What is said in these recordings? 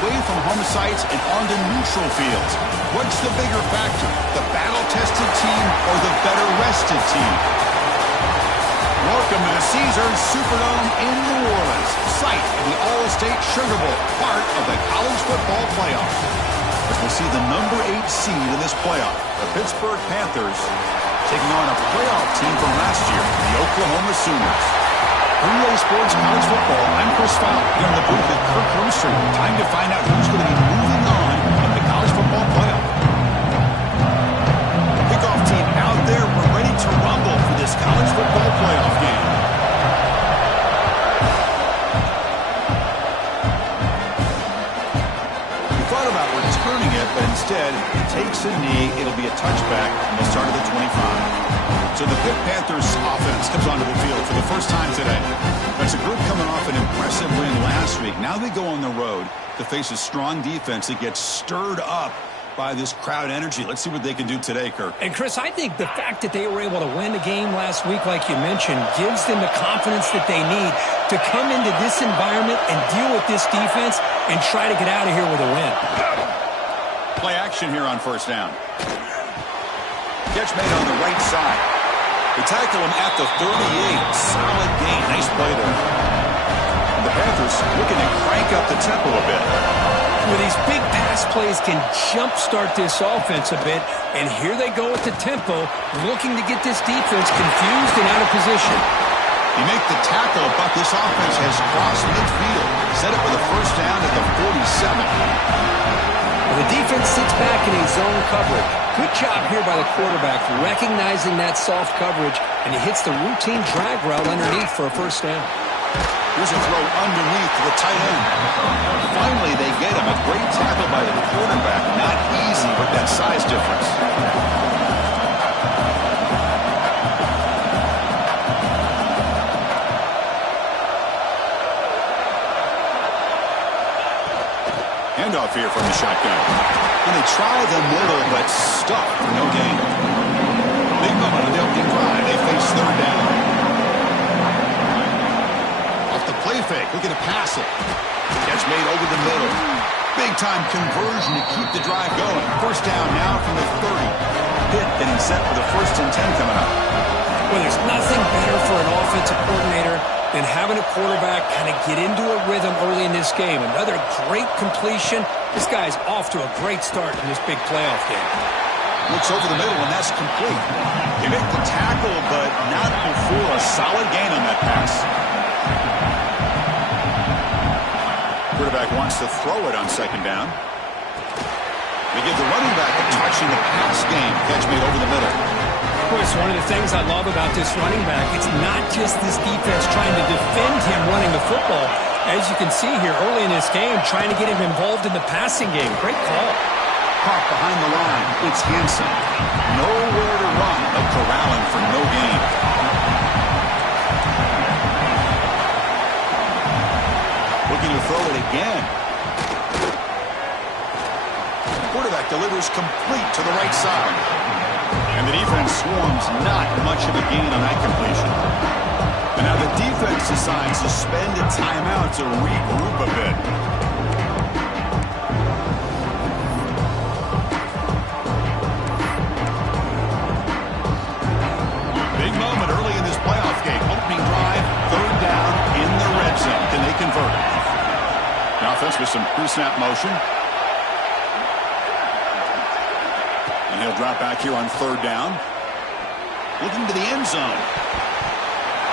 away from home sites and onto neutral fields. What's the bigger factor, the battle-tested team or the better-rested team? Welcome to the Caesars Superdome in New Orleans, site of the All-State Sugar Bowl, part of the college football playoff. As we see the number 8 seed in this playoff, the Pittsburgh Panthers, taking on a playoff team from last year, the Oklahoma Sooners. EA Sports College Football, I'm Chris Fowler, here in the booth with Kirk Herbstreit. Time to find out who's going to be moving on in the college football playoff. Kickoff team out there, we're ready to rumble for this college football playoff game. We thought about returning it, but instead, it takes a knee, it'll be a touchback, and the start of the 25. So the Pitt Panthers offense comes onto the field for the first time today. That's a group coming off an impressive win last week. Now they go on the road to face a strong defense that gets stirred up by this crowd energy. Let's see what they can do today, Kirk. And, Chris, I think the fact that they were able to win the game last week, like you mentioned, gives them the confidence that they need to come into this environment and deal with this defense and try to get out of here with a win. Play action here on first down. Catch made on the right side. They tackle him at the 38. Solid gain. Nice play there. And the Panthers looking to crank up the tempo a bit. Well, these big pass plays can jumpstart this offense a bit, and here they go at the tempo, looking to get this defense confused and out of position. You make the tackle, but this offense has crossed midfield. Set up with a first down at the 47. Well, the defense sits back in a zone coverage. Good job here by the quarterback, recognizing that soft coverage, and he hits the routine drag route underneath for a first down. Here's a throw underneath to the tight end. Finally, they get him. A great tackle by the quarterback. Not easy with that size difference. Handoff here from the shotgun. And they try the middle, but stuck for no gain. Big moment on the opening drive. They face third down. Off the play fake, looking to pass it. Catch made over the middle. Big-time conversion to keep the drive going. First down now from the 30. Pitt getting set for the 1st and 10 coming up. Well, there's nothing better for an offensive coordinator than having a quarterback kind of get into a rhythm early in this game. Another great completion. This guy's off to a great start in this big playoff game. Looks over the middle, and that's complete. They make the tackle, but not before a solid gain on that pass. Quarterback wants to throw it on second down. They give the running back a touch in the pass game. Catch made over the middle. Chris, one of the things I love about this running back, it's not just this defense trying to defend him running the football. As you can see here early in this game, trying to get him involved in the passing game. Great call. Caught behind the line. It's Hansen. Nowhere to run, but corralling for no gain. Looking to throw it again. Quarterback delivers complete to the right side. And the defense swarms not much of a gain on that completion. And now the defense decides to spend a timeout to regroup a bit. Big moment early in this playoff game. Opening drive, third down in the red zone. Can they convert? The offense with some pre-snap motion. And he'll drop back here on third down. Looking to the end zone.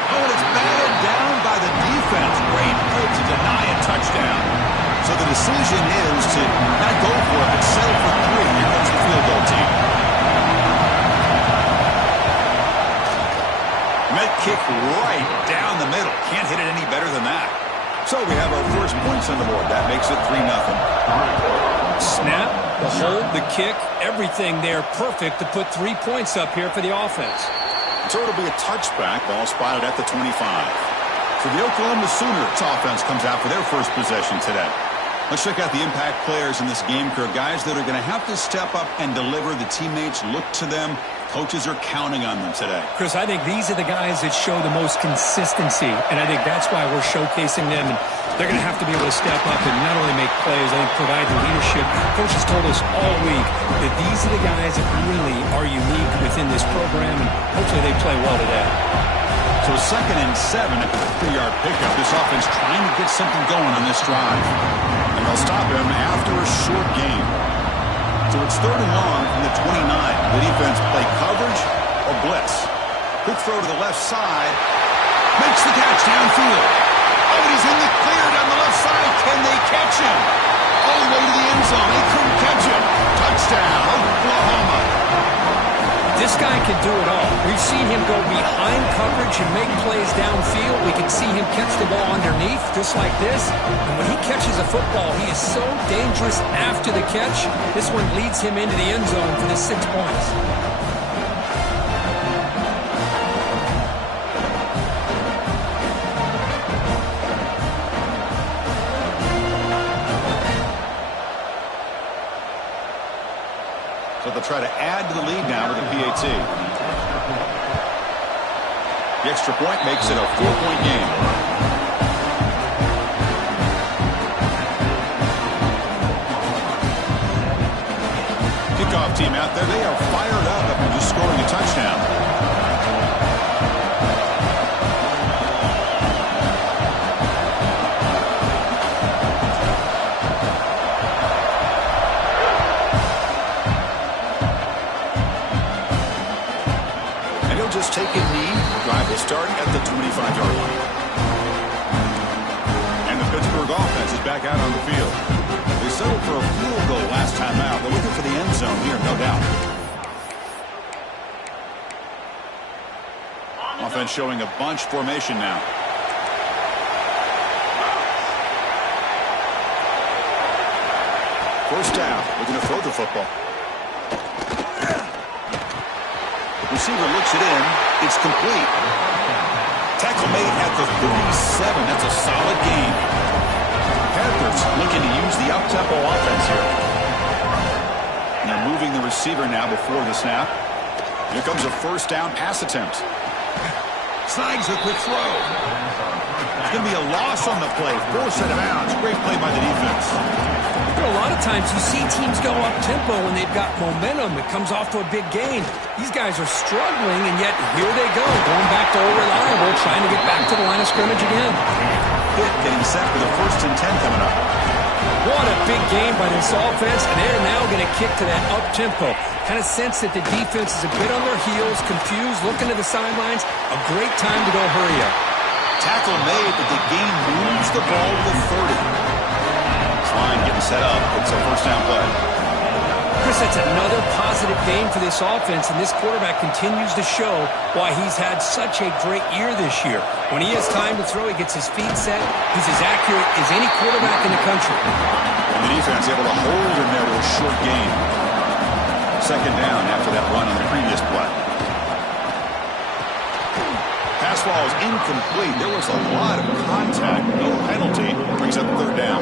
Oh, and it's batted down by the defense. Great play to deny a touchdown. So the decision is to not go for it, but settle for 3. Here comes the field goal team. Met kick right down the middle. Can't hit it any better than that. So we have our first points on the board. That makes it 3-0. Snap, the hold, the kick, everything there perfect to put 3 points up here for the offense. So it'll be a touchback. Ball spotted at the 25. So the Oklahoma Sooners offense comes out for their first possession today. Let's check out the impact players in this game, Kirk. Guys that are going to have to step up and deliver. The teammates look to them. Coaches are counting on them today. Chris, I think these are the guys that show the most consistency, and I think that's why we're showcasing them. And they're going to have to be able to step up and not only make plays, I think provide the leadership. Coach has told us all week that these are the guys that really are unique within this program, and hopefully they play well today. So 2nd and 7 at the 3-yard pickup. This offense trying to get something going on this drive. And they'll stop him after a short gain. So it's 3rd and long from the 29. The defense play coverage or blitz. Quick throw to the left side. Makes the catch downfield. Oh, but he's in the clear down the left side. Can they catch him? All the way to the end zone. They couldn't catch him. Touchdown, Oklahoma. This guy can do it all. We've seen him go behind coverage and make plays downfield. We can see him catch the ball underneath, just like this. And when he catches a football, he is so dangerous after the catch. This one leads him into the end zone for the 6 points. So they'll try to add to the lead now with a PAT. The extra point makes it a 4-point game. Kickoff team out there. They are fired up after just scoring a touchdown. Just take a knee. Drive will start at the 25-yard line. And the Pittsburgh offense is back out on the field. They settled for a field goal last time out. They're looking for the end zone here, no doubt. Offense showing a bunch formation now. First down. Looking to throw the football. Receiver looks it in. It's complete. Tackle made at the 37. That's a solid gain. Panthers looking to use the up-tempo offense here. And they're moving the receiver now before the snap. Here comes a first down pass attempt. Snags a quick throw. It's going to be a loss on the play. Force out of bounds. Great play by the defense. A lot of times you see teams go up-tempo when they've got momentum. It comes off to a big gain. These guys are struggling, and yet here they go, going back to old reliable, trying to get back to the line of scrimmage again. Pitt getting set for the 1st and 10 coming up. What a big game by this offense, and they're now going to kick to that up-tempo. Kind of sense that the defense is a bit on their heels, confused, looking to the sidelines. A great time to go hurry up. Tackle made, but the game moves the ball to the 30. Line getting set up. It's a first down play. Chris, that's another positive game for this offense, and this quarterback continues to show why he's had such a great year this year. When he has time to throw, he gets his feet set. He's as accurate as any quarterback in the country. And the defense able to hold him there to a short gain. 2nd down after that run on the previous play. Pass ball is incomplete. There was a lot of contact. No penalty. Brings up 3rd down.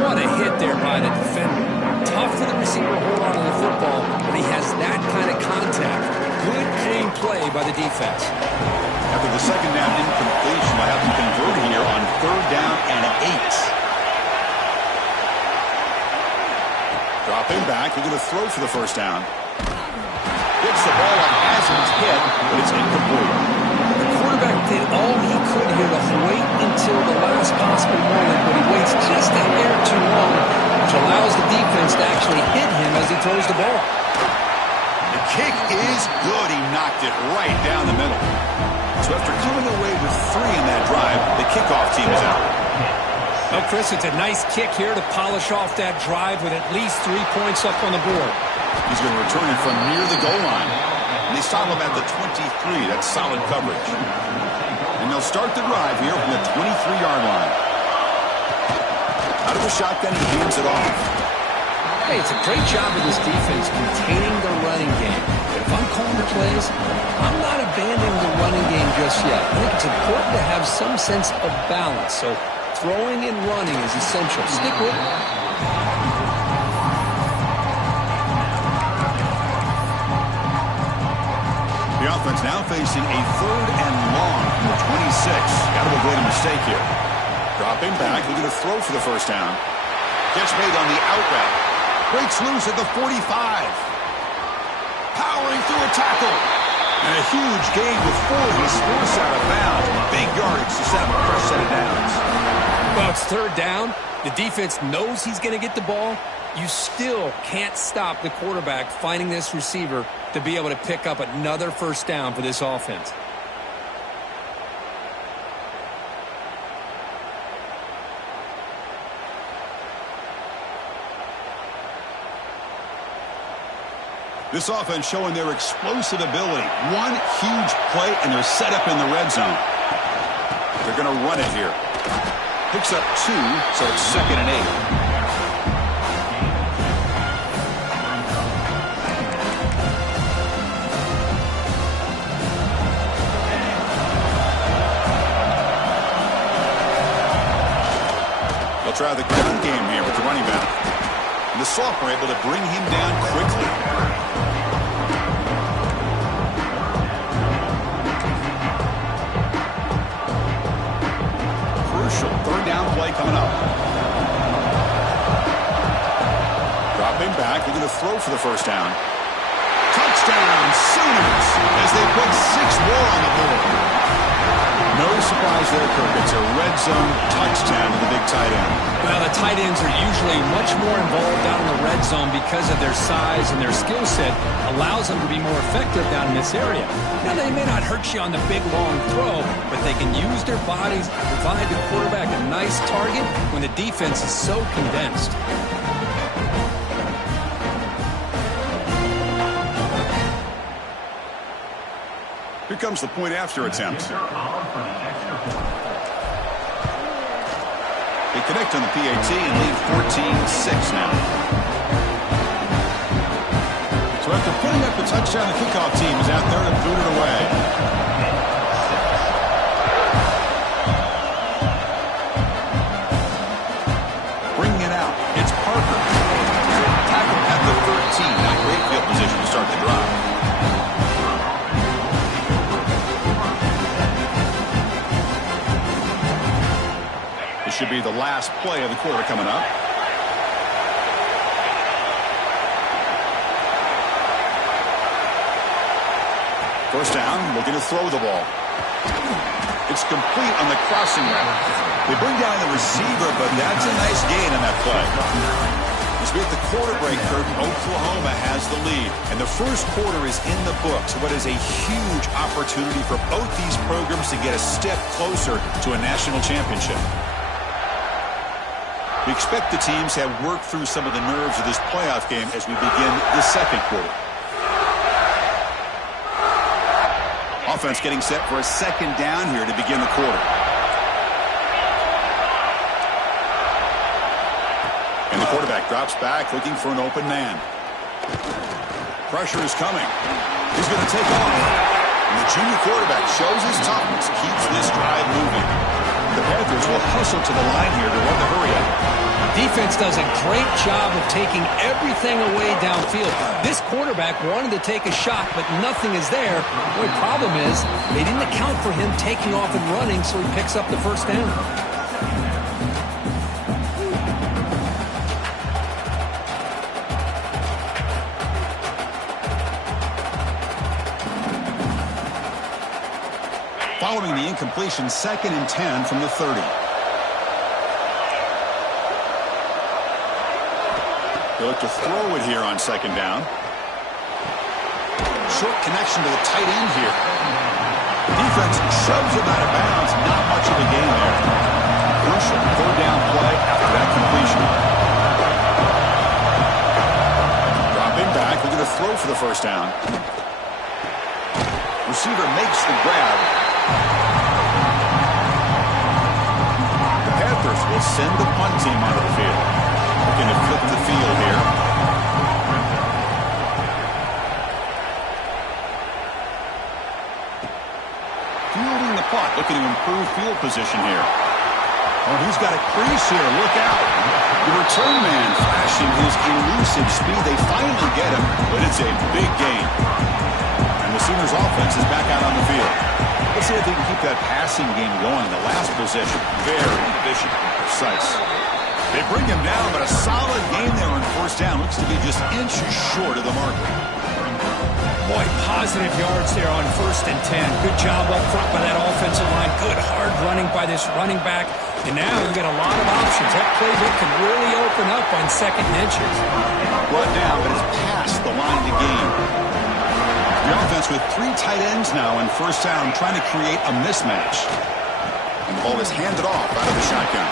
What a hit there by the defender. Tough for the receiver to hold on to the football, but he has that kind of contact. Good, clean play by the defense. After the 2nd down incompletion, will have to convert here on 3rd down and 8. Dropping back, they're going to throw for the first down. Gets the ball on Hazen's hit, but it's incomplete. The quarterback did all he could here to wait until the last possible moment, but he waits just a hair too long, which allows the defense to actually hit him as he throws the ball. The kick is good. He knocked it right down the middle. So after coming away with 3 in that drive, the kickoff team is out. Well, Chris, it's a nice kick here to polish off that drive with at least 3 points up on the board. He's going to return it from near the goal line. And they stop him at the 23. That's solid coverage. And they'll start the drive here from the 23-yard line. Out of the shotgun, he hands it off. Hey, it's a great job of this defense containing the running game. But if I'm calling the plays, I'm not abandoning the running game just yet. I think it's important to have some sense of balance. So throwing and running is essential. Stick with it. The offense now facing a 3rd and long from the 26. Got to avoid a mistake here. Dropping back, looking to throw for the first down. Gets made on the out route. Breaks loose at the 45. Powering through a tackle. And a huge gain before he's forced out of bounds. Big yardage to set up a fresh set of downs. Well, it's 3rd down. The defense knows he's going to get the ball. You still can't stop the quarterback finding this receiver to be able to pick up another first down for this offense. This offense showing their explosive ability. One huge play, and they're set up in the red zone. They're going to run it here. Picks up 2, so it's 2nd and 8. They'll try the ground game here with the running back. And the sophomore able to bring him down quickly. Crucial 3rd down play coming up. Dropping back, looking to throw for the first down. Touchdown, Sooners, as they put 6 more on the board. No surprise there, Kirk. It's a red zone touchdown to the big tight end. Well, the tight ends are usually much more involved down in the red zone because of their size and their skill set allows them to be more effective down in this area. Now, they may not hurt you on the big, long throw, but they can use their bodies to provide the quarterback a nice target when the defense is so condensed. Here comes the point after attempt. They connect on the PAT and lead 14-6 now. So after putting up the touchdown, the kickoff team is out there to boot it away. Bringing it out, it's Parker. Tackle at the 13. Not great field position to start the drive. Should be the last play of the quarter coming up. First down, looking to throw the ball. It's complete on the crossing route. They bring down the receiver, but that's a nice gain on that play. As we hit the quarter break, Kurt, Oklahoma has the lead. And the first quarter is in the books. What is a huge opportunity for both these programs to get a step closer to a national championship. We expect the teams have worked through some of the nerves of this playoff game as we begin the second quarter. Offense getting set for a 2nd down here to begin the quarter. And the quarterback drops back looking for an open man. Pressure is coming. He's going to take off. And the junior quarterback shows his toughness, keeps this drive moving. The Panthers will hustle to the line here to run the hurry up. Defense does a great job of taking everything away downfield. This quarterback wanted to take a shot, but nothing is there. The only problem is they didn't account for him taking off and running, so he picks up the first down. Following the incompletion, 2nd and 10 from the 30. They look to throw it here on 2nd down. Short connection to the tight end here. The defense shoves him out of bounds. Not much of a gain there. Crucial 3rd down play after that completion. Dropping back, looking to throw for the first down. Receiver makes the grab. The Panthers will send the punt team onto the field. Looking to flip the field here. Fielding the punt, looking to improve field position here. Oh, he's got a crease here. Look out. The return man flashing his elusive speed. They finally get him, but it's a big gain. And the Sooners offense is back out on the field. Let's see if they can keep that passing game going. The last possession, very efficient and precise. They bring him down, but a solid game there on first down. Looks to be just inches short of the marker. Boy, positive yards there on 1st and 10. Good job up front by that offensive line. Good hard running by this running back. And now you get a lot of options. That playbook can really open up on 2nd and inches. Brought down, but it's past the line to gain. The offense with 3 tight ends now on first down, trying to create a mismatch. And the ball is handed off out of the shotgun.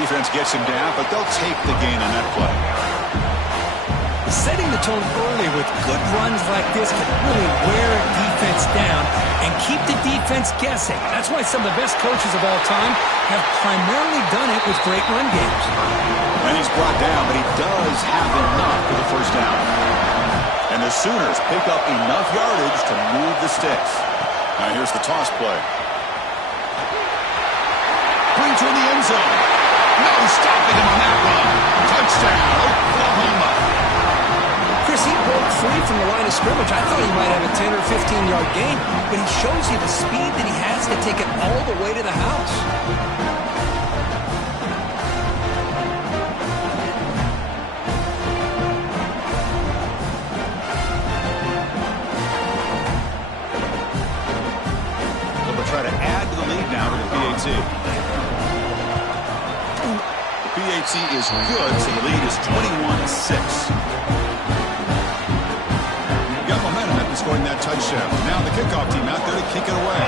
Defense gets him down, but they'll take the gain on that play. Setting the tone early with good runs like this can really wear a defense down and keep the defense guessing. That's why some of the best coaches of all time have primarily done it with great run games. And he's brought down, but he does have enough for the first down. And the Sooners pick up enough yardage to move the sticks. Now here's the toss play. Bring to the end zone. No stopping him on that run. Touchdown, Oklahoma. Chris, he broke free from the line of scrimmage. I thought he might have a 10 or 15-yard gain, but he shows you the speed that he has to take it all the way to the house. They'll try to add to the lead now to the PAT. The PAT is good, so the lead is 21-6. Got momentum after scoring that touchdown. Now the kickoff team out there to kick it away.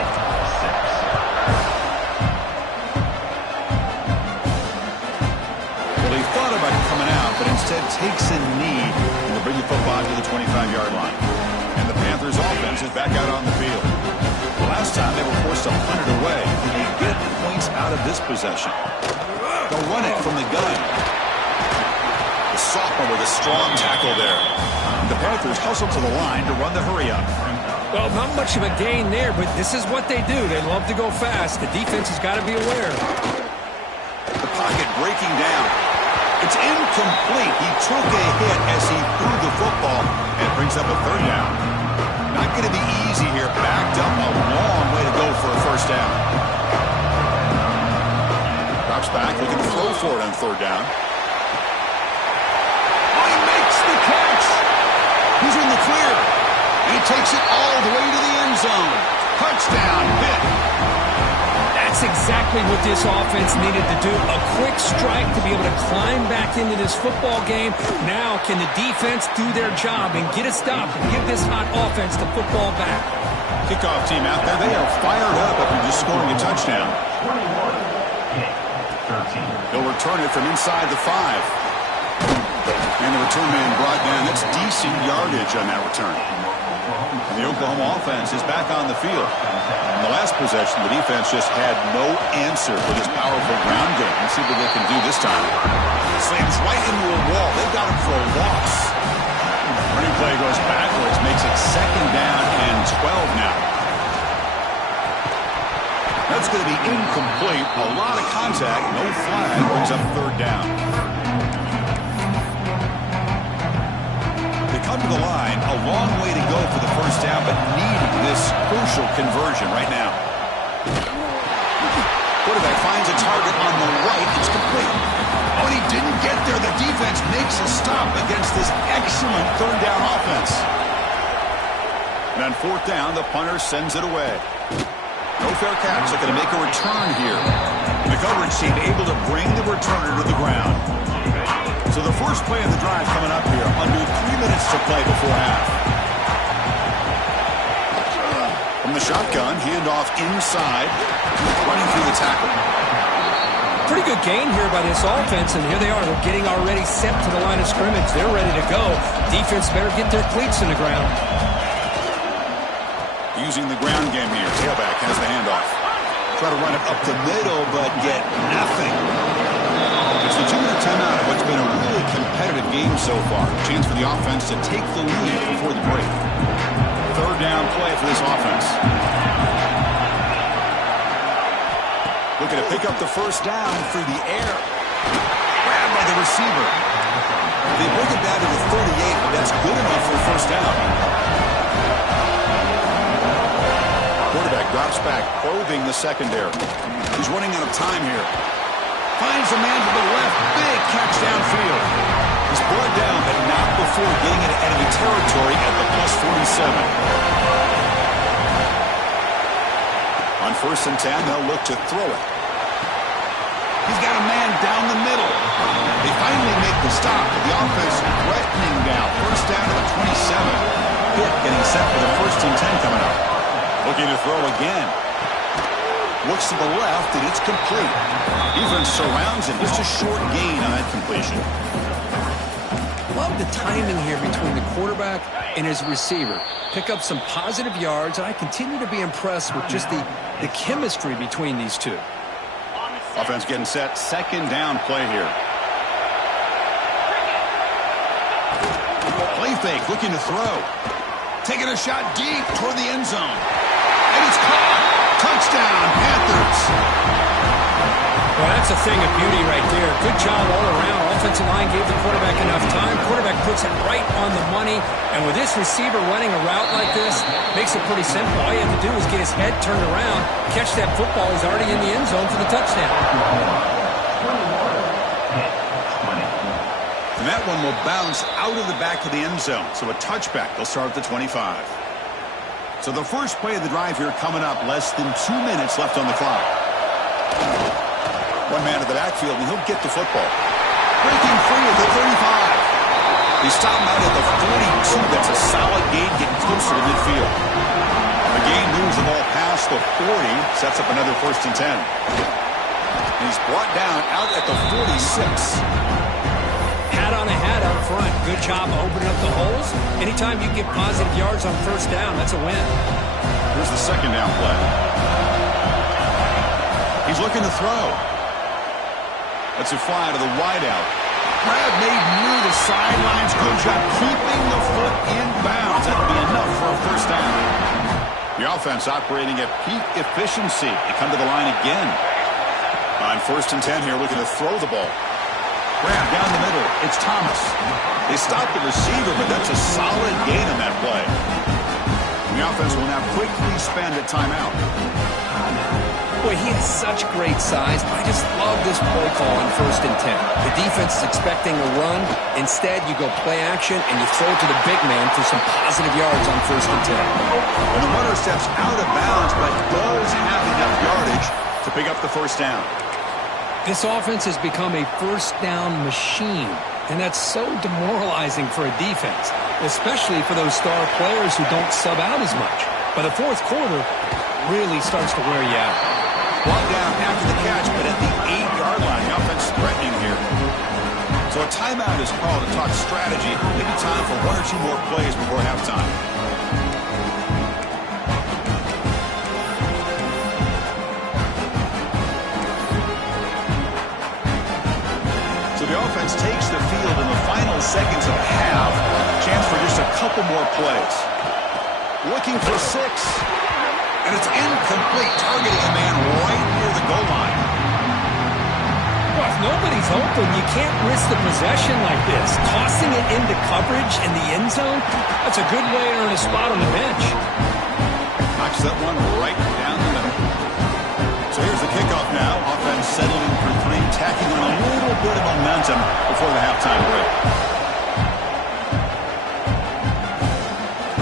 Well, he thought about coming out, but instead takes a knee and to bring the football to the 25-yard line. And the Panthers offense is back out on the field. The last time they were forced to punt it away. They get points out of this possession. They'll run it from the gun. The sophomore with a strong tackle there. The Panthers hustle to the line to run the hurry-up. Well, not much of a gain there, but this is what they do. They love to go fast. The defense has got to be aware. The pocket breaking down. It's incomplete. He took a hit as he threw the football and brings up a 3rd down. Not going to be easy here. Backed up a long way to go for a first down. Drops back, looking to throw for it on 3rd down. Oh, he makes the catch. He's in the clear. And he takes it all the way to the end zone. Touchdown, Pitt. That's exactly what this offense needed to do. A quick strike to be able to climb back into this football game. Now can the defense do their job and get a stop and give this hot offense the football back? Kickoff team out there. They are fired up after just scoring a touchdown. They'll return it from inside the 5. And the return man brought down. That's decent yardage on that return. And the Oklahoma offense is back on the field. In the last possession, the defense just had no answer for this powerful ground game. Let's see what they can do this time. Slams right into a wall. They've got him for a loss. Running play goes backwards, makes it 2nd down and 12 now. That's going to be incomplete. A lot of contact, no flag, brings up 3rd down. Come to the line, a long way to go for the first down, but needing this crucial conversion right now. Quarterback finds a target on the right. It's complete. Oh, and he didn't get there. The defense makes a stop against this excellent 3rd down offense. And on 4th down, the punter sends it away. No fair catch. They're going to make a return here. The coverage team able to bring the returner to the ground. So the first play of the drive coming up here, under 3 minutes to play before half. From the shotgun, handoff inside, running through the tackle. Pretty good gain here by this offense, and here they are. They're getting already set to the line of scrimmage. They're ready to go. Defense better get their cleats in the ground. Using the ground game here. Tailback has the handoff. Try to run it up the middle, but get nothing. It's the 2-minute timeout of what's been a really competitive game so far. Chance for the offense to take the lead before the break. 3rd down play for this offense. Looking to pick up the first down through the air. Grabbed by the receiver. They bring it down to the 38, but that's good enough for a first down. Quarterback drops back, probing the secondary. He's running out of time here. Finds a man to the left. Big catch downfield. He's brought down, but not before getting into enemy territory at the plus 47. On 1st and 10, they'll look to throw it. He's got a man down the middle. They finally make the stop. The offense threatening now. First down to the 27. Pitt getting set for the 1st and 10 coming up. Looking to throw again. Looks to the left, and it's complete. Defense surrounds him. Just a short gain on that completion. Love the timing here between the quarterback and his receiver. Pick up some positive yards, and I continue to be impressed with just the chemistry between these two. Offense getting set. 2nd down play here. Play fake, looking to throw. Taking a shot deep toward the end zone. And it's caught. Touchdown, Panthers. Well, that's a thing of beauty right there. Good job all around. Offensive line gave the quarterback enough time. Quarterback puts it right on the money. And with this receiver running a route like this, makes it pretty simple. All you have to do is get his head turned around, catch that football. He's already in the end zone for the touchdown. And that one will bounce out of the back of the end zone. So a touchback. They'll start at the 25. So the first play of the drive here coming up. Less than 2 minutes left on the clock. One man to the backfield, and he'll get the football. Breaking free at the 35. They stop him out at the 42. That's a solid gain, getting closer to midfield. The gain moves the ball past the 40. Sets up another 1st and 10. And he's brought down out at the 46. Hat on a hat up front. Good job opening up the holes. Anytime you get positive yards on 1st down, that's a win. Here's the 2nd down play. He's looking to throw. That's a fly to the wideout. Grab made near the sidelines. Good job keeping the foot in bounds. That'll be enough for a 1st down. The offense operating at peak efficiency. They come to the line again. On 1st and 10 here, looking to throw the ball. Grab down the middle. It's Thomas. They stop the receiver, but that's a solid gain on that play. And the offense will now quickly spend a timeout. Boy, he has such great size. I just love this play call on 1st and 10. The defense is expecting a run. Instead, you go play action, and you throw to the big man for some positive yards on 1st and 10. And the runner steps out of bounds, but does have enough yardage to pick up the 1st down. This offense has become a 1st down machine, and that's so demoralizing for a defense, especially for those star players who don't sub out as much. By the 4th quarter, really starts to wear you out. Brought down after the catch, but at the 8-yard line, the offense threatening here. So a timeout is called to talk strategy. Maybe time for 1 or 2 more plays before halftime. So the offense takes the field in the final seconds of the half. Chance for just a couple more plays. Looking for 6. And it's incomplete, targeting a man right near the goal line. Well, if nobody's open, you can't risk the possession like this. Tossing it into coverage in the end zone, that's a good way to earn a spot on the bench. Knocks that one right down the middle. So here's the kickoff now. Offense settling for 3, tacking on a little bit of momentum before the halftime break.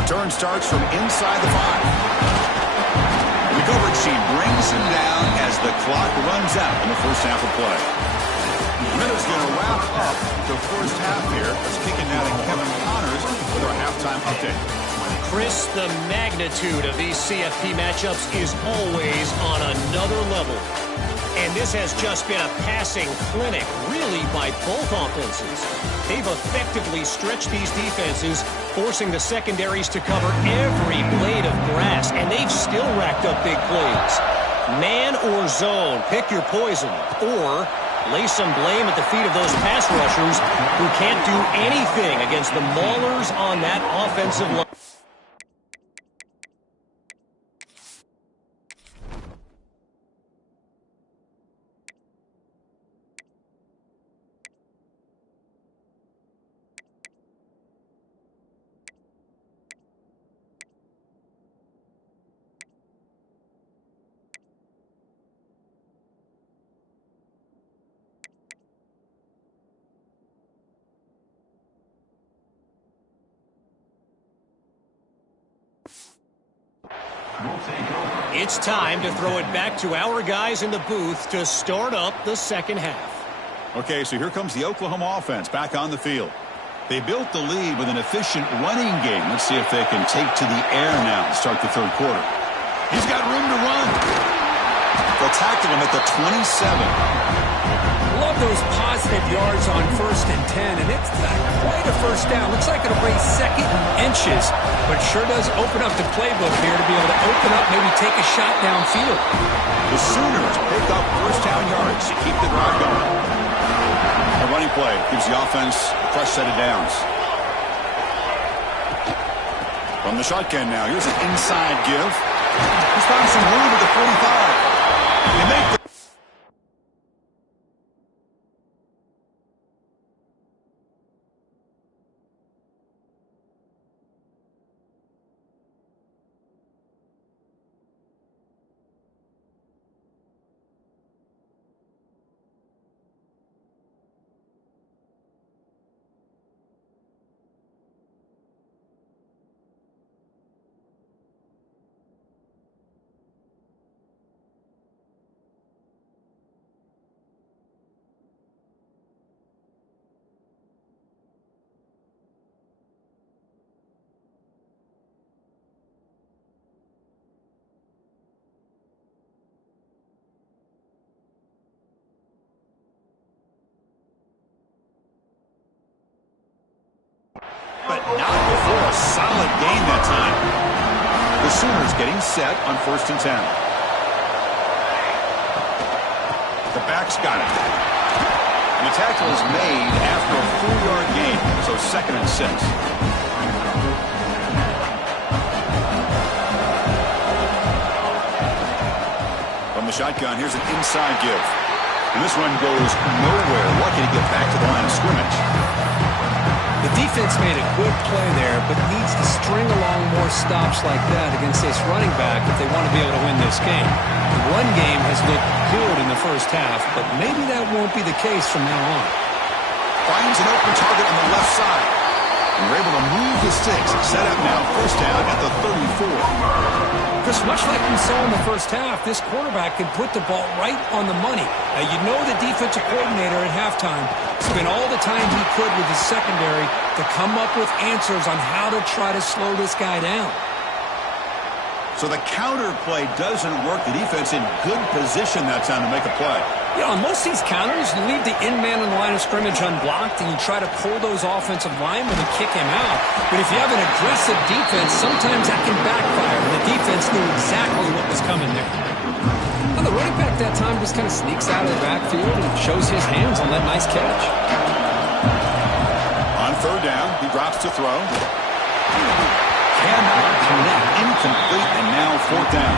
Return starts from inside the 5. The coverage team brings him down as the clock runs out in the 1st half of play. Minutes going to wrap up the 1st half here. Let's kick it now to Kevin Connors with our halftime update. Chris, the magnitude of these CFP matchups is always on another level. And this has just been a passing clinic, really, by both offenses. They've effectively stretched these defenses, forcing the secondaries to cover every blade of grass, and they've still racked up big plays. Man or zone, pick your poison, or lay some blame at the feet of those pass rushers who can't do anything against the maulers on that offensive line. It's time to throw it back to our guys in the booth to start up the second half. Okay, so here comes the Oklahoma offense back on the field. They built the lead with an efficient running game. Let's see if they can take to the air now and start the third quarter. He's got room to run. They'll tackle him at the 27. Love those positive yards on 1st and 10, and it's not quite a first down. Looks like it'll raise second and inches, but sure does open up the playbook here to be able to open up, maybe take a shot downfield. The Sooners pick up first down yards to keep the drive going. A running play gives the offense a fresh set of downs. From the shotgun now, here's an inside give. He's found some room at the 45. They make the but not before a solid gain that time. The Sooners getting set on 1st and 10. The back's got it. And the tackle is made after a 4-yard gain, so 2nd and 6. From the shotgun, here's an inside give. And this one goes nowhere. Lucky to get back to the line of scrimmage. The defense made a good play there, but needs to string along more stops like that against this running back if they want to be able to win this game. The run game has looked good in the first half, but maybe that won't be the case from now on. Finds an open target on the left side. And we're able to move the sticks. Set up now, first down at the 34. Chris, much like we saw in the first half, this quarterback can put the ball right on the money. Now, you know the defensive coordinator at halftime spent all the time he could with his secondary to come up with answers on how to try to slow this guy down. So the counter play doesn't work. The defense in good position that time to make a play. Yeah, on most of these counters, you leave the in-man on the line of scrimmage unblocked, and you try to pull those offensive linemen and kick him out. But if you have an aggressive defense, sometimes that can backfire, and the defense knew exactly what was coming there. Now, the running back that time just kind of sneaks out of the backfield and shows his hands on that nice catch. On 3rd down, he drops to throw. Cannot connect. Incomplete, and now 4th down.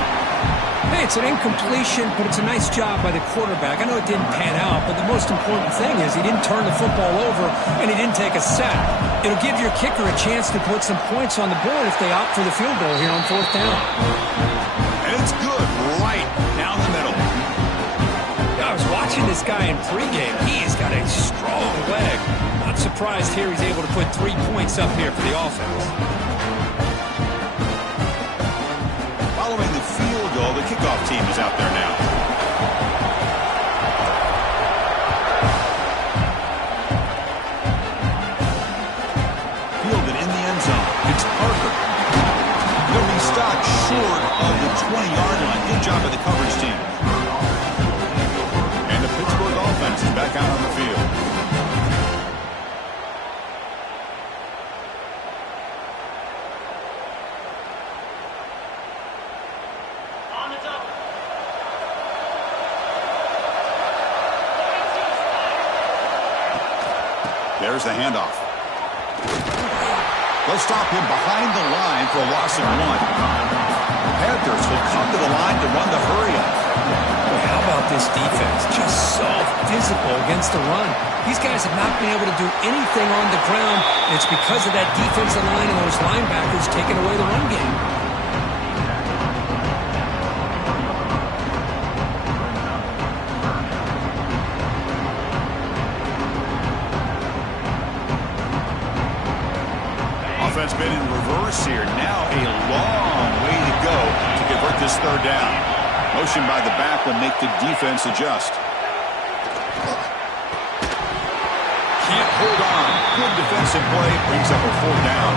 Hey, it's an incompletion, but it's a nice job by the quarterback. I know it didn't pan out, but the most important thing is he didn't turn the football over and he didn't take a sack. It'll give your kicker a chance to put some points on the board if they opt for the field goal here on 4th down. And it's good right down the middle. I was watching this guy in pregame. He's got a strong leg. Not surprised here he's able to put 3 points up here for the offense. Following the field goal, the kickoff team is out there now. Fielded in the end zone. It's Parker. He'll be stopped short of the 20-yard line. Good job by the coverage team. And the Pittsburgh offense is back out on the field. There's the handoff. They'll stop him behind the line for a loss of 1. The Panthers will come to the line to run the hurry-up. How about this defense? Just so physical against the run. These guys have not been able to do anything on the ground, and it's because of that defensive line and those linebackers taking away the run game. Offense been in reverse here. Now a long way to go to convert this third down. Motion by the back will make the defense adjust. Can't hold on. Good defensive play. Brings up a fourth down.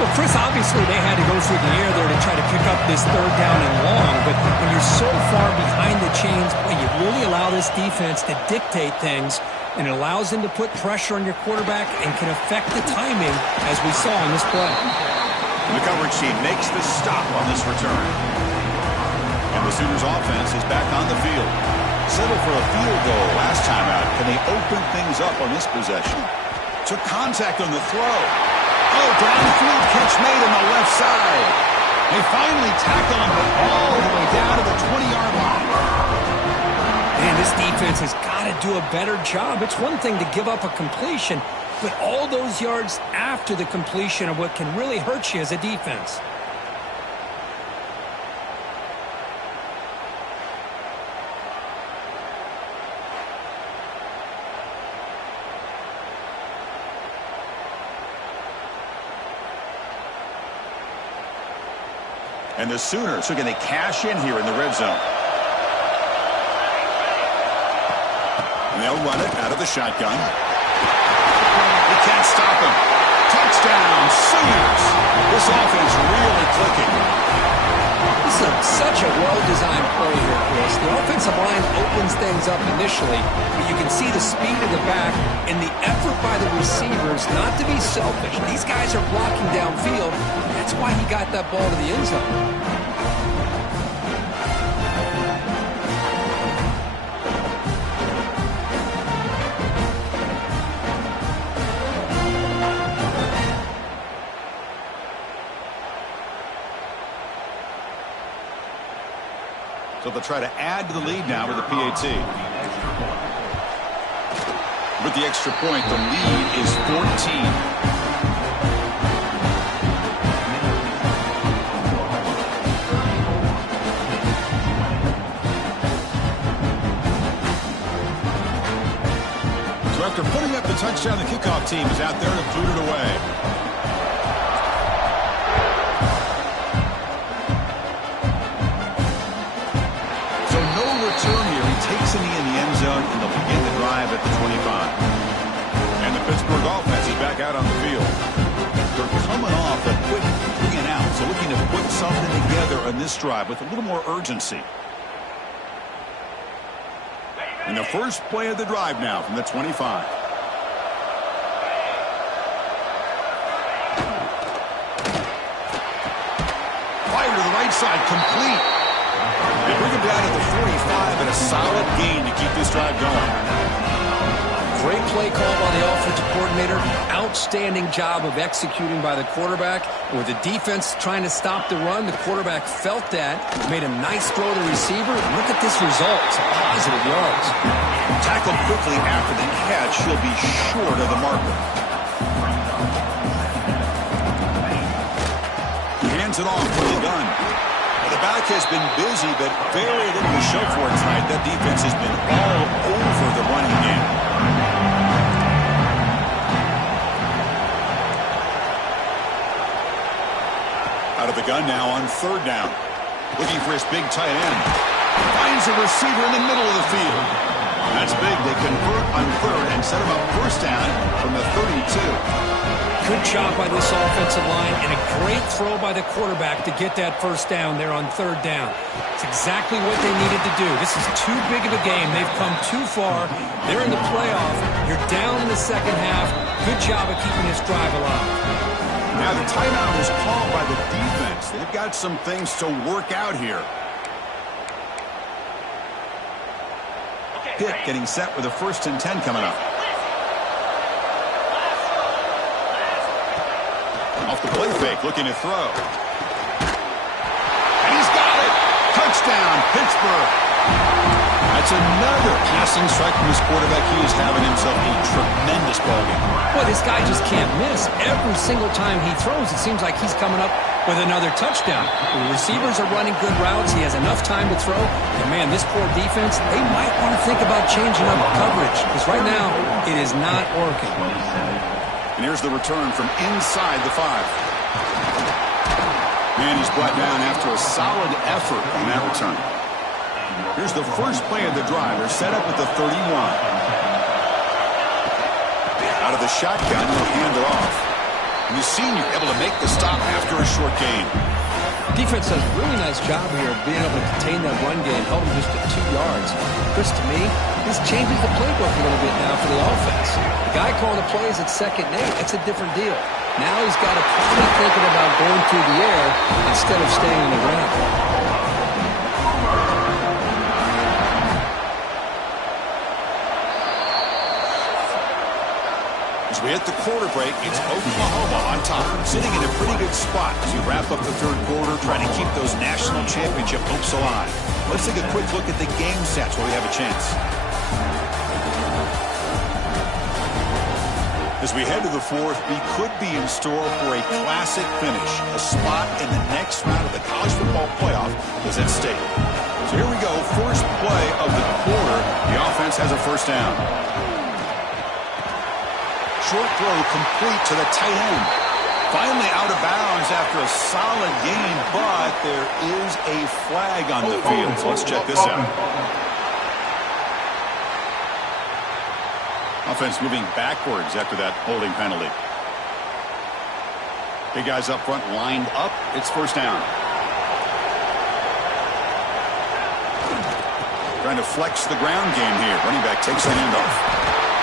Well, Chris, obviously they had to go through the air there to try to pick up this third down and long, but when you're so far behind the chains, well, you really allow this defense to dictate things, and it allows them to put pressure on your quarterback and can affect the timing, as we saw in this play. The coverage team makes the stop on this return. And the Sooners offense is back on the field. Settled for a field goal last time out. Can they open things up on this possession? Took contact on the throw. Oh, downfield catch made on the left side. They finally tackle him all the way down to the 20-yard line. Man, this defense has got to do a better job. It's one thing to give up a completion, but all those yards after the completion are what can really hurt you as a defense. And the Sooners are going to cash in here in the red zone. And they'll run it out of the shotgun. They can't stop him. Touchdown, Sooners. This offense really clicking. This is such a well-designed play here, Chris. The offensive line opens things up initially, but you can see the speed of the back and the effort by the receivers not to be selfish. These guys are blocking downfield. That's why he got that ball to the end zone. So they'll try to add to the lead now with the PAT. With the extra point, the lead is 14. So after putting up the touchdown, the kickoff team is out there to boot it away. Takes in the end zone, and they'll begin the drive at the 25. And the Pittsburgh offense is back out on the field. They're coming off a quick 3-and-out, so looking to put something together on this drive with a little more urgency. And the first play of the drive now from the 25. Fire to the right side, complete. They bring him down at the 45 and a solid gain to keep this drive going. Great play call by the offensive coordinator. Outstanding job of executing by the quarterback. And with the defense trying to stop the run, the quarterback felt that. Made a nice throw to the receiver. Look at this result. Some positive yards. Tackled quickly after the catch. He'll be short of the marker. He hands it off to the gun. The back has been busy, but very little to show for it tonight. That defense has been all over the running game. Out of the gun now on third down. Looking for his big tight end. Finds a receiver in the middle of the field. That's big. They convert on third and set him up first down from the 32. Good job by this offensive line and a great throw by the quarterback to get that first down there on third down. It's exactly what they needed to do. This is too big of a game. They've come too far. They're in the playoff. You're down in the second half. Good job of keeping this drive alive. Now the timeout is called by the defense. They've got some things to work out here. Pitt getting set with a 1st and 10 coming up. Off the play fake, looking to throw. And he's got it! Touchdown, Pittsburgh! That's another passing strike from his quarterback. He is having himself a tremendous ballgame. Boy, this guy just can't miss. Every single time he throws, it seems like he's coming up with another touchdown. The receivers are running good routes. He has enough time to throw. And, man, this poor defense, they might want to think about changing up coverage because right now it is not working. And here's the return from inside the 5. And he's brought down after a solid effort on that return. Here's the first play of the drive. They're set up at the 31. Out of the shotgun, he'll hand it off. And the senior able to make the stop after a short gain. Defense does a really nice job here of being able to contain that run game, held him just at 2 yards. Chris, to me, this changes the playbook a little bit now for the offense. The guy calling the plays at 2nd and 8, that's a different deal. Now he's got to probably thinking about going through the air instead of staying on the ground. As we hit the quarter break, it's Oklahoma on top, sitting in a pretty good spot as we wrap up the 3rd quarter, trying to keep those national championship hopes alive. Let's take a quick look at the game stats where we have a chance. As we head to the 4th, we could be in store for a classic finish. A spot in the next round of the college football playoff is at stake. So here we go, first play of the quarter. The offense has a first down. Short throw complete to the tight end. Finally out of bounds after a solid gain, but there is a flag on the field. So let's check this out. Offense moving backwards after that holding penalty. Big guys up front lined up. It's first down. Trying to flex the ground game here. Running back takes the handoff.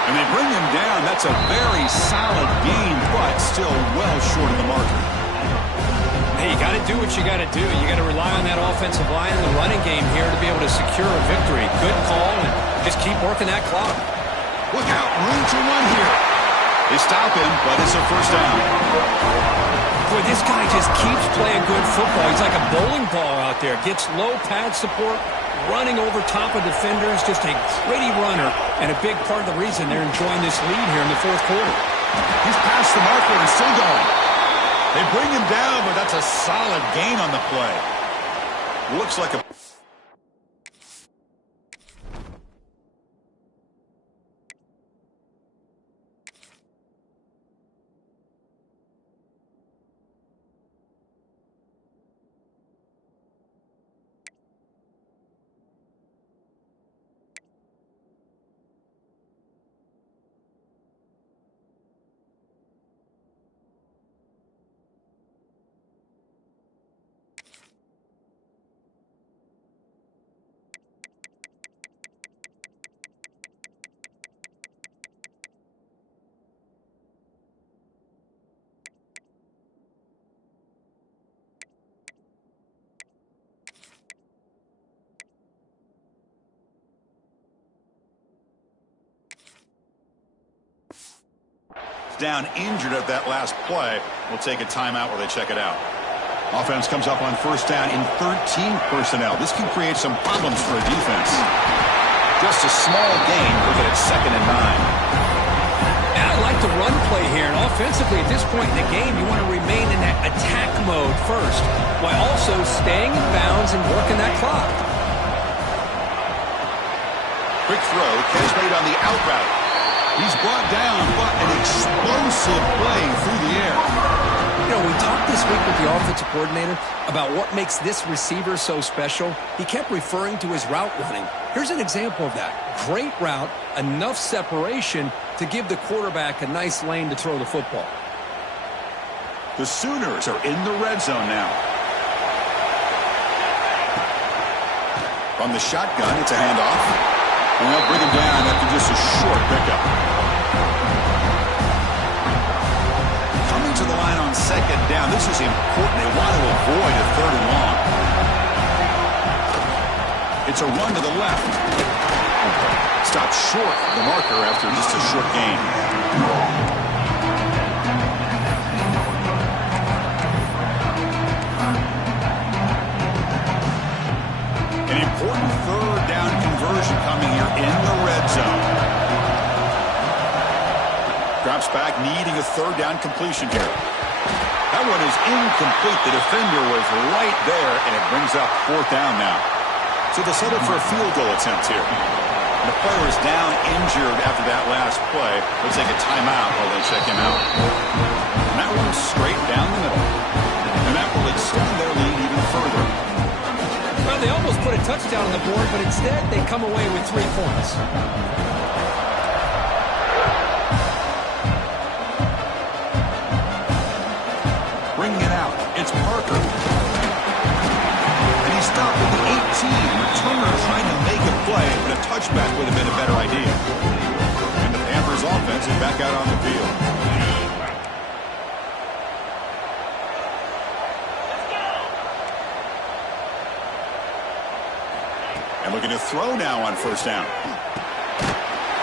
And they bring him down. That's a very solid gain, but still well short of the marker. Hey, you got to do what you got to do. You got to rely on that offensive line and the running game here to be able to secure a victory. Good call, and just keep working that clock. Look out, room to run here. They stop him, but it's a first down. Boy, this guy just keeps playing good football. He's like a bowling ball out there. Gets low pad support, running over top of defenders. Just a gritty runner, and a big part of the reason they're enjoying this lead here in the 4th quarter. He's past the marker and still going. They bring him down, but that's a solid gain on the play. Looks like a... down injured at that last play. We'll take a timeout while they check it out. Offense comes up on first down in 13 personnel. This can create some problems for a defense. Just a small gain. Look at it, 2nd and 9. And I like the run play here. And offensively, at this point in the game, you want to remain in that attack mode first, while also staying in bounds and working that clock. Quick throw, catch made on the out route. He's brought down, but an explosive play through the air. You know, we talked this week with the offensive coordinator about what makes this receiver so special. He kept referring to his route running. Here's an example of that. Great route, enough separation to give the quarterback a nice lane to throw the football. The Sooners are in the red zone now. From the shotgun, it's a handoff. And they'll bring him down after just a short pickup. Coming to the line on 2nd down. This is important. They want to avoid a 3rd and long. It's a run to the left. Stopped short of the marker after just a short gain. An important 3rd down conversion coming here in the red zone. Drops back, needing a 3rd down completion here. That one is incomplete. The defender was right there, and it brings up 4th down now. So they'll set up for a field goal attempt here. And the player is down injured after that last play. They'll take a timeout while they check him out. And that one's straight down the middle. And that will extend their Well, they almost put a touchdown on the board, but instead they come away with 3 points. Bringing it out, it's Parker. And he's stopped at the 18. Returner trying to make a play, but a touchback would have been a better idea. And the Panthers offense is back out on the field. And looking to throw now on first down.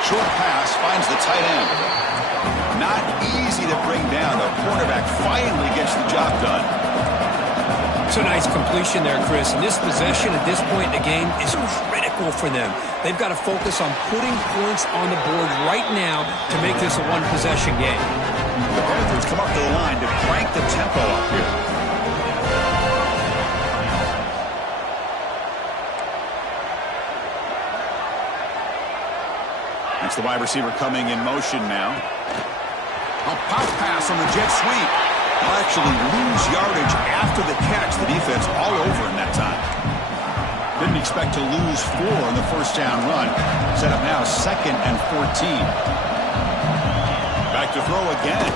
Short pass finds the tight end. Not easy to bring down. The cornerback finally gets the job done. It's a nice completion there, Chris. And this possession at this point in the game is critical for them. They've got to focus on putting points on the board right now to make this a one-possession game. The Panthers come up to the line to crank the tempo up here. That's the wide receiver coming in motion now. A pop pass on the jet sweep. They'll actually lose yardage after the catch. The defense all over in that time. Didn't expect to lose 4 on the first down run. Set up now 2nd and 14. Back to throw again.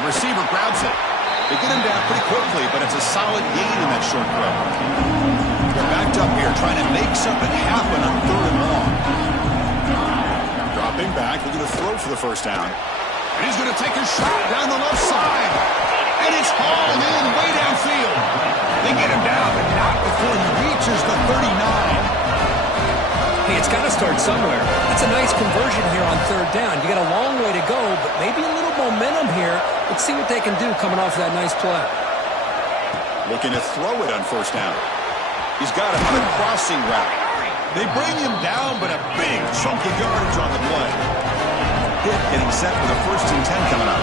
The receiver grabs it. They get him down pretty quickly, but it's a solid gain in that short throw. They're backed up here trying to make something happen on 3rd and long. Dropping back, looking to throw for the first down. And he's going to take a shot down the left side. And it's hauled in way downfield. They get him down, but not before he reaches the 39. Hey, it's got to start somewhere. That's a nice conversion here on 3rd down. You got a long way to go, but maybe a little momentum here. Let's see what they can do coming off that nice play. Looking to throw it on first down. He's got him on a crossing route. They bring him down, but a big chunk of yardage on the play. Hit getting set for the 1st and 10 coming up.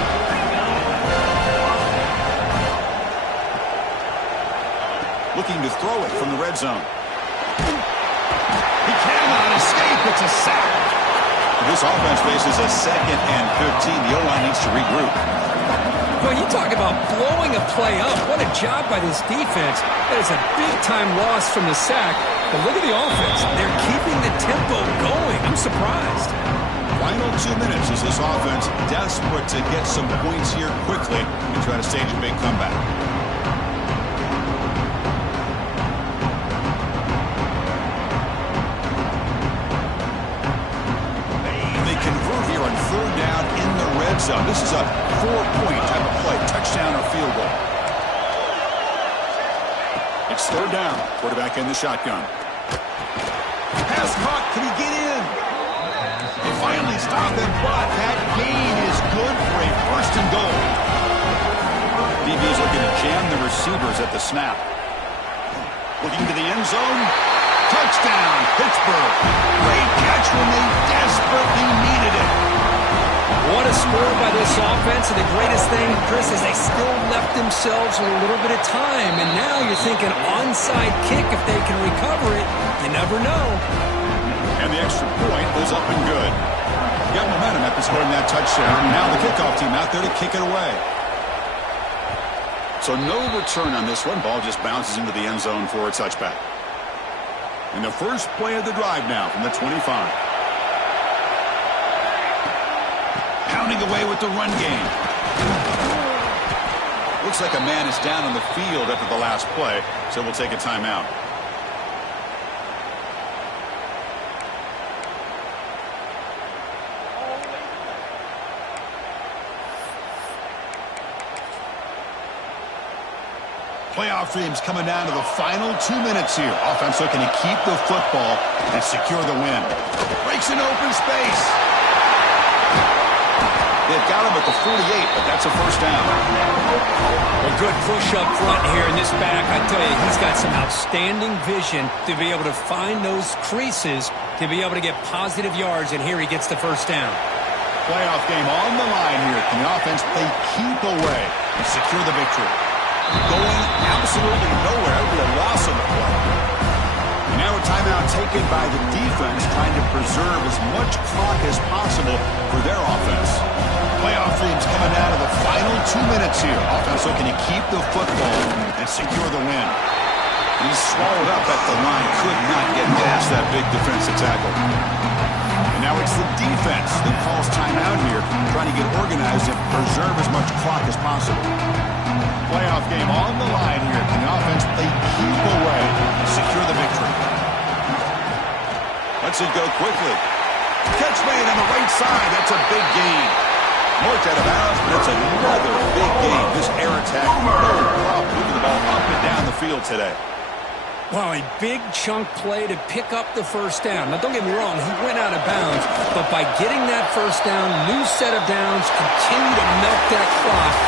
Looking to throw it from the red zone. He cannot escape. It's a sack. This offense faces a 2nd and 15. The O-line needs to regroup. Well, you talk about blowing a play up. What a job by this defense. That is a big-time loss from the sack. But look at the offense. They're keeping the tempo going. I'm surprised. Final 2 minutes as this offense desperate to get some points here quickly and try to stage a big comeback. And they convert here on 3rd down in the red zone. This is a 4-point type of play, touchdown or field goal. It's 3rd down. Quarterback in the shotgun. Pass caught. Can he get in? They finally stop him, but that gain is good for a 1st and goal. DB's looking to jam the receivers at the snap. Looking to the end zone. Touchdown, Pittsburgh. Great catch when they desperately needed it. What a score by this offense, and the greatest thing, Chris, is they still left themselves with a little bit of time, and now you're thinking onside kick if they can recover it. You never know. And the extra point was up and good. Got momentum after scoring that touchdown. Now the kickoff team out there to kick it away. So no return on this one. Ball just bounces into the end zone for a touchback. And the first play of the drive now from the 25. Pounding away with the run game. Looks like a man is down on the field after the last play, so we'll take a timeout. Playoff dreams coming down to the final 2 minutes here. Offense looking to keep the football and secure the win. Breaks an open space. They've got him at the 48, but that's a first down. A good push up front here in this back. I tell you, he's got some outstanding vision to be able to find those creases, to be able to get positive yards, and here he gets the first down. Playoff game on the line here. Can the offense play keep away and secure the victory? Going absolutely nowhere with a loss on the play. And now a timeout taken by the defense, trying to preserve as much clock as possible for their offense. Playoff dreams coming down to the final 2 minutes here. Offense looking to keep the football and secure the win. And he's swallowed up at the line. Could not get past that big defensive tackle. And now it's the defense that calls timeout here, trying to get organized and preserve as much clock as possible. Playoff game on the line here. Can the offense play keep away to secure the victory? Let's it go quickly. Catch made on the right side. That's a big gain. Marked out of bounds, but it's another big gain. This air attack, no problem moving the ball up and down the field today. Wow, a big chunk play to pick up the first down. Now, don't get me wrong, he went out of bounds, but by getting that first down, new set of downs, continue to milk that clock.